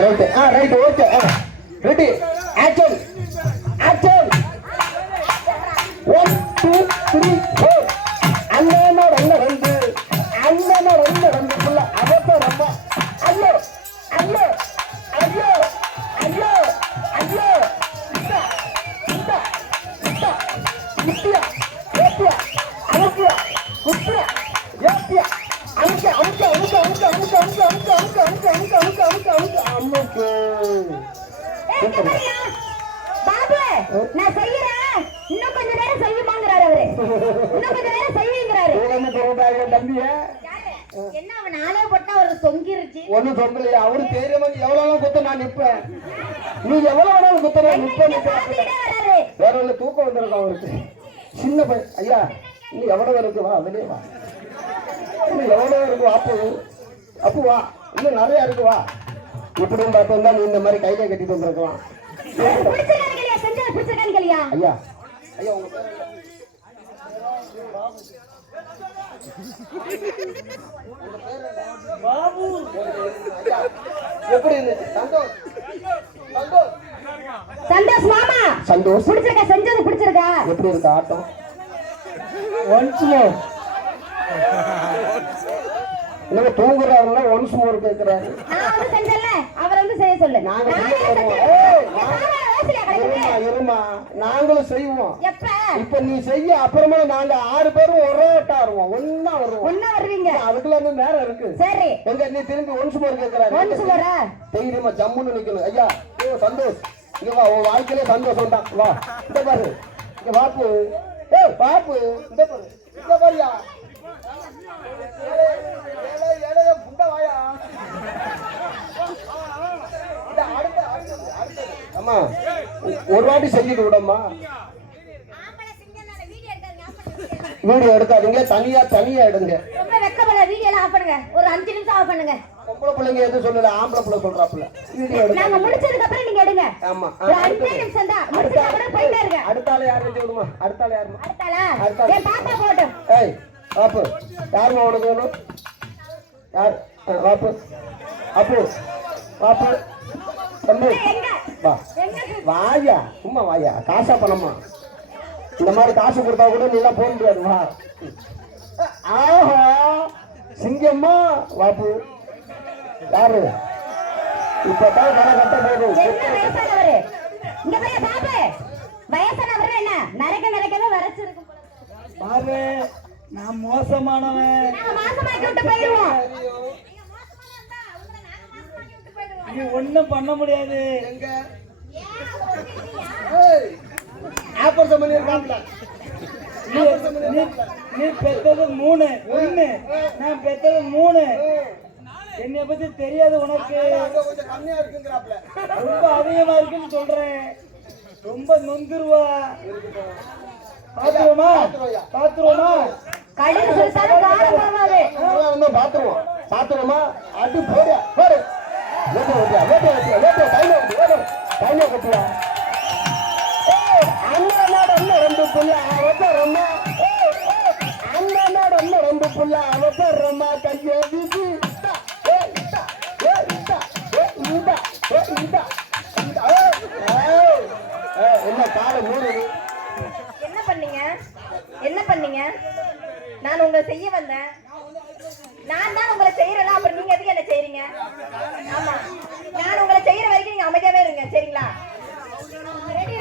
Right ஆ right okay. Ready action Babu நான் செய்யறேன். இன்னும் கொஞ்ச நேரம் செய்யுமாங்கிறாரு அவரு. இன்னும் கொஞ்ச நேரம் செய்யுங்கிறாரு. தம்பிய? என்ன அவன் நாளே போட்டா அவருக்கு தொங்கிருச்சு? ஒண்ணும் சொல்லலையா அவரு தெரியாம எவ்வளவு குத்த நான் நிப்பேன். நீ எவ்வளவு வேணாலும் குத்த நான் நிப்பேன் வேற ஒண்ணு தூக்கம் வந்திருக்கும் அவருக்கு. சின்ன பையன். ஐயா இன்னும் எவ்வளவு இருக்கு வா வெளியே வா. எவ்வளவு இருக்கு அப்பு அப்பு வா. இன்னும் நிறைய இருக்கு வா. இப்படியும் பார்த்தோம்னா நீ இந்த மாதிரி கையில கட்டிட்டு வந்திருக்கலாம். ஐயா. உங்க? ஐயா, எப்படி இருந்துச்சு சந்தோஷ். மாமா சந்தோஷ். பிடிச்சிருக்கா செஞ்சது பிடிச்சிருக்கா எப்படி இருக்கு ஆட்டம்? ஒன்ஸ் மோர் ஒன்ஸ் மோர் கேக்குறாரு. நான் வந்து செஞ்சல அவர் வந்து செய்ய சொல்லு. நாங்க இருமா நாங்களும் செய்வோம். இப்ப நீ செய்ய அப்புறமா நாங்க ஆறு பேரும் ஒரே வருவோம். ஒன்னா வருவோம். ஒண்ணா வருவீங்க. அதுக்குள்ள இன்னும் நேரம் இருக்கு. சரி. எங்க நீ திரும்பி ஒன்ஸ் மோர் கேக்குறாரு. ஒன்ஸ் தைரியமா ஜம்முன்னு நிக்கணும். ஐயா ஓ சந்தோஷ். இங்க வா உன் வாழ்க்கையில சந்தோஷம் தான் வா இந்த பாரு. இங்க பாப்பு ஏய் பாப்பு இந்த பாரு. இந்த பாரியா அம்மா ஒரு வாட்டி செஞ்சுட்டு விடம்மா. வீடியோ எடுக்காதீங்க தனியா தனியா எடுங்க. ரொம்ப வெக்கப்பட வீடியோ ஆஃப் பண்ணுங்க. ஒரு அஞ்சு நிமிஷம் ஆஃப் பண்ணுங்க. பொம்பளை பிள்ளைங்க எதுவும் சொல்லல ஆம்பளை பிள்ளை சொல்றாப்புல. வீடியோ எடுக்க நாங்க முடிச்சதுக்கு அப்புறம் நீங்க எடுங்க. ஆமா. ஒரு அஞ்சே நிமிஷம் தான் முடிச்சதுக்கு அப்புறம் போயிட்டே இருங்க. அடுத்த ஆளு யாரு செஞ்சு விடுமா? அடுத்த ஆளு யாருமா அடுத்தாளா அடுத்தாளா. என் பாப்பா போட்டும் ஏய் பாப்பு. யாருமா உனக்கு வேணும்? யார்? பாப்பு அப்பு பாப்பு தம்பி. எங்க வா. எங்க வாயா. சும்மா வாயா. காசா பணமா? இந்த மாதிரி காசு கொடுத்தா கூட நீ எல்லாம் போக முடியாது. வா. ஆஹா. சிங்கம்மா. வாப்பு. யாரு? இப்பதான் கடை கட்ட போதும் வயசானவரு? என்ன? நரைக்க நரைக்கவே வரைச்சிருக்கும் பாரு நான் மோசமானவன். நாங்க மாசமாக்கி விட்டு போயிருவோம். நீ ஒண்ணும் பண்ண முடியாது. எங்க? ஏய். ஆப்பர்சம் பண்ணிருக்காங்க நீ நீ நீ பெத்தது மூணு. ஒண்ணு. நான் பெத்தது மூணு. என்னைய பத்தி தெரியாது உனக்கு. கொஞ்சம் கம்மியா இருக்குங்கிறாப்ல. ரொம்ப அதிகமா இருக்குன்னு சொல்றேன். ரொம்ப நொந்துருவா. பாத்துருவோமா? பாத்துருவோமா? பாத்துருவோம். பாத்துருவோமா? அடி போடியா போடு வேட்டை வெட்டியா வேட்டை வெட்டியா வேட்டை கையில வெட்டி வேணும் கையில கட்டியா அந்த நாடு ஒண்ணு ரெண்டு புள்ள அவசரமா அந்த நாடு ஒண்ணு ரெண்டு புள்ள அவசரமா கையை வீசி என்ன காலை மூடுது என்ன பண்ணீங்க? என்ன பண்ணீங்க? நான் உங்களை செய்ய வந்தேன். நான் தான் உங்களை